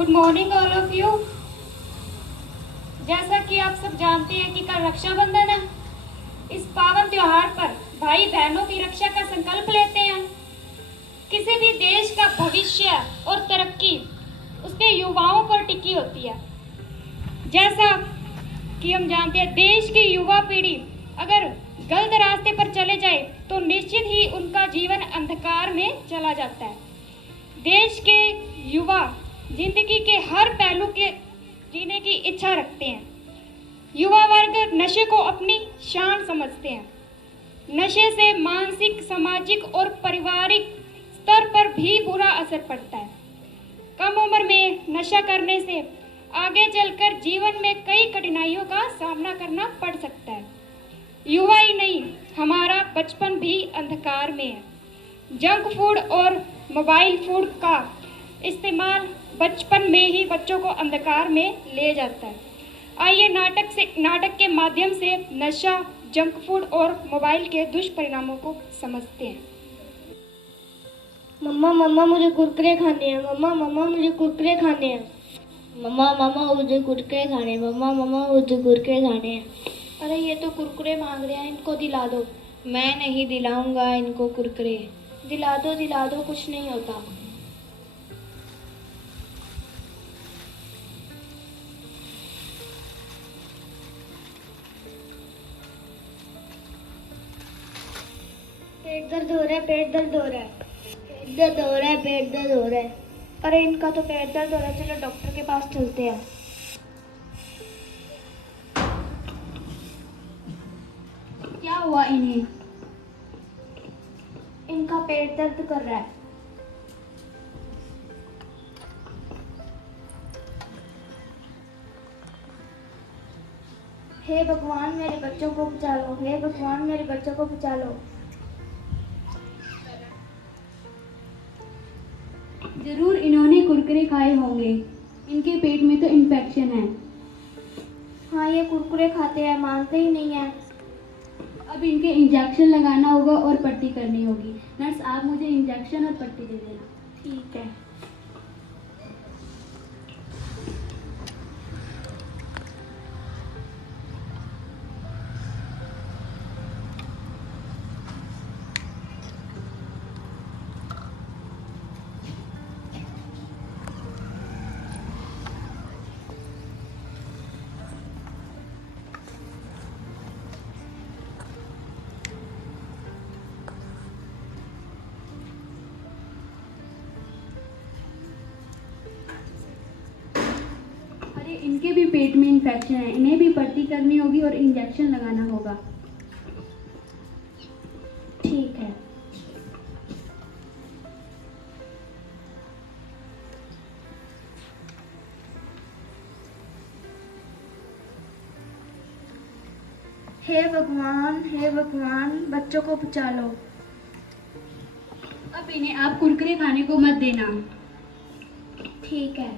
Good morning all of you. जैसा कि आप सब जानते हैं कि कल रक्षाबंधन है। इस पावन त्योहार पर भाई बहनों की रक्षा का संकल्प लेते हैं। किसी भी देश का भविष्य और तरक्की उसके युवाओं पर टिकी होती है। जैसा कि हम जानते हैं, देश की युवा पीढ़ी अगर गलत रास्ते पर चले जाए तो निश्चित ही उनका जीवन अंधकार में चला जाता है। देश के युवा जिंदगी के हर पहलू के जीने की इच्छा रखते हैं। युवा वर्ग नशे को अपनी शान समझते हैं। नशे से मानसिक, सामाजिक और पारिवारिक स्तर पर भी बुरा असर पड़ता है। कम उम्र में नशा करने से आगे चलकर जीवन में कई कठिनाइयों का सामना करना पड़ सकता है। युवा ही नहीं, हमारा बचपन भी अंधकार में है। जंक फूड और मोबाइल फूड का इस्तेमाल बचपन में ही बच्चों को अंधकार में ले जाता है। आइए नाटक के माध्यम से नशा, जंक फूड और मोबाइल के दुष्परिणामों को समझते हैं। मम्मा मम्मा मुझे कुरकुरे खाने हैं। मम्मा मम्मा मुझे कुरकुरे खाने हैं। मम्मा मम्मा मुझे कुरकुरे खाने हैं। मम्मा मम्मा मुझे कुरकुरे खाने हैं। अरे ये तो कुरकुरे मांग रहे हैं, इनको दिला दो। मैं नहीं दिलाऊंगा इनको कुरकुरे। दिला दो, कुछ नहीं होता। पेट दर्द हो रहा है, पेट दर्द हो रहा है, पेट दर्द हो रहा है, पेट दर्द हो रहा है। अरे इनका तो पेट दर्द हो रहा है, चलो डॉक्टर के पास चलते हैं। क्या हुआ इन्हें? इनका पेट दर्द कर रहा है। हे भगवान मेरे बच्चों को बचा लो, हे भगवान मेरे बच्चों को बचा लो। जरूर इन्होंने कुरकुरे खाए होंगे, इनके पेट में तो इन्फेक्शन है। हाँ ये कुरकुरे खाते हैं, मानते ही नहीं है। अब इनके इंजेक्शन लगाना होगा और पट्टी करनी होगी। नर्स, आप मुझे इंजेक्शन और पट्टी दे देना। ठीक है। अरे इनके भी पेट में इन्फेक्शन है, इन्हें भी पट्टी करनी होगी और इंजेक्शन लगाना होगा। ठीक है। हे भगवान बच्चों को बचा लो। अब इन्हें आप कुरकुरे खाने को मत देना। ठीक है।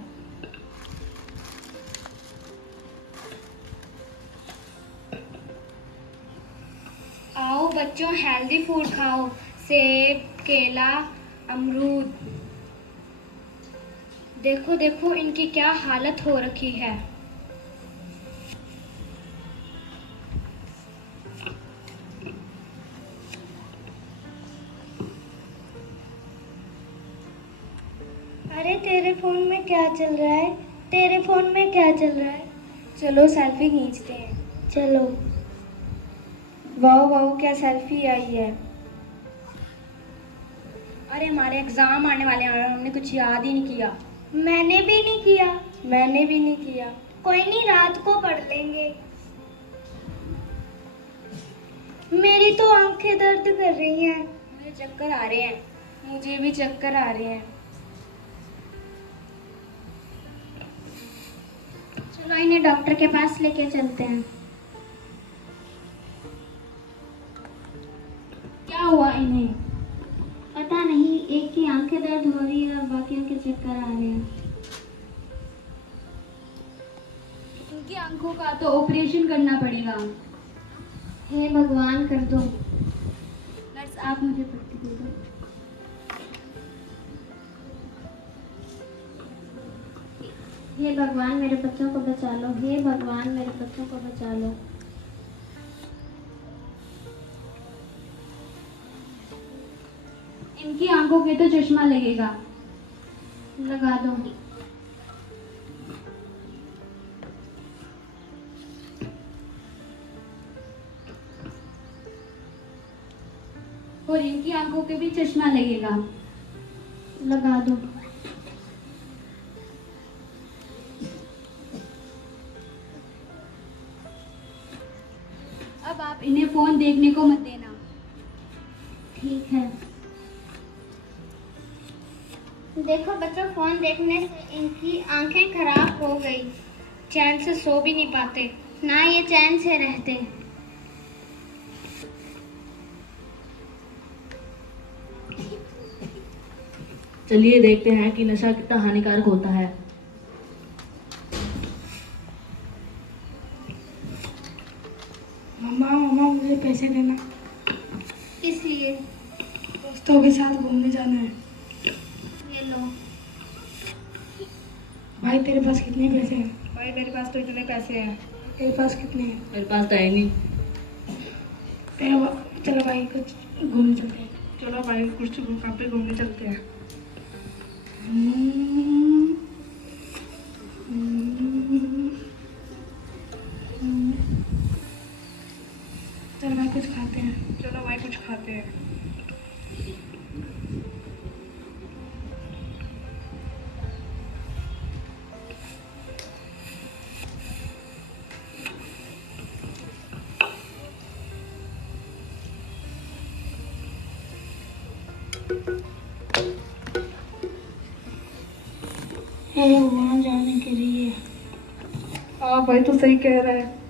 आओ बच्चों, हेल्दी फूड खाओ। सेब, केला, अमरूद। देखो देखो इनकी क्या हालत हो रखी है। अरे तेरे फोन में क्या चल रहा है? तेरे फोन में क्या चल रहा है? चलो सेल्फी खींचते हैं। चलो। वाह वाह क्या सेल्फी आई है। अरे हमारे एग्जाम आने वाले हैं और हमने कुछ याद ही नहीं किया। मैंने भी नहीं किया। मैंने भी नहीं किया। कोई नहीं, रात को पढ़ लेंगे। मेरी तो आंखें दर्द कर रही हैं। मुझे चक्कर आ रहे हैं। मुझे भी चक्कर आ रहे हैं। चलो इन्हें डॉक्टर के पास लेके चलते हैं। क्या हुआ इन्हें? पता नहीं, एक की आंखें दर्द हो रही है और बाकियों के चक्कर आ रहे हैं। इनकी आंखों का तो ऑपरेशन करना पड़ेगा। हे भगवान कर दो। नर्स, आप मुझे पट्टी दे दो। हे भगवान मेरे बच्चों को बचा लो, हे भगवान मेरे बच्चों को बचा लो। इनकी आंखों पे तो चश्मा लगेगा। लगा दो। और इनकी आंखों पे भी चश्मा लगेगा। लगा दो। अब आप इन्हें फोन देखने को मत देना। ठीक है। देखो बच्चों, फोन देखने से इनकी आंखें खराब हो गई, चैन से सो भी नहीं पाते, ना ये चैन से रहते। चलिए देखते हैं कि नशा कितना हानिकारक होता है। मम्मा मम्मा मुझे पैसे देना, इसलिए दोस्तों के साथ घूमने जाना है। ये लो। भाई तेरे पास कितने पैसे हैं? भाई मेरे पास तो इतने पैसे हैं। तेरे पास कितने हैं? मेरे पास तो है नहीं। चलो भाई कुछ घूमने चलते हैं। चलो भाई कुछ कहाँ पे घूमने चलते हैं। चल भाई कुछ खाते हैं। चलो भाई कुछ खाते हैं। हे वहाँ जाने के लिए। हाँ भाई तू सही कह रहा है।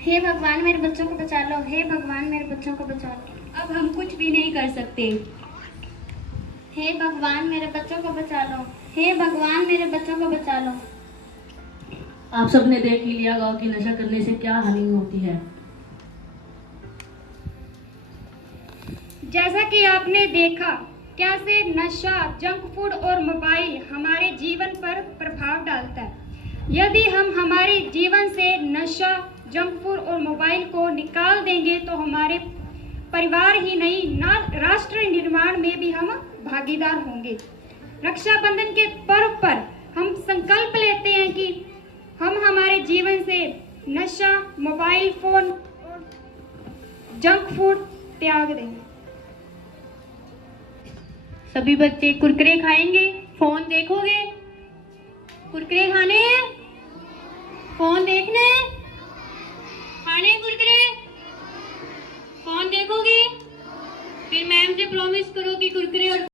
हे भगवान मेरे बच्चों को बचा लो, हे भगवान मेरे बच्चों को बचा लो। अब हम कुछ भी नहीं कर सकते। हे भगवान मेरे बच्चों को बचा लो, हे भगवान मेरे बच्चों को बचा लो। आप सबने देख ही लिया होगा कि नशा करने से क्या हानि होती है। जैसा कि आपने देखा कैसे नशा, जंक फूड और मोबाइल हमारे जीवन पर प्रभाव डालता है। यदि हम हमारे जीवन से नशा, जंक फूड और मोबाइल को निकाल देंगे तो हमारे परिवार ही नहीं, ना राष्ट्र निर्माण में भी हम भागीदार होंगे। रक्षाबंधन के पर्व पर हम संकल्प लेते हैं कि हम हमारे जीवन से नशा, मोबाइल फोन और जंक फूड त्याग देंगे। सभी बच्चे कुरकुरे खाएंगे, फोन देखोगे। कुरकुरे खाने हैं, फोन देखना है, खाने हैं कुरकुरे, फोन देखोगे। फिर मैम से प्रॉमिस करो कि कुरकुरे और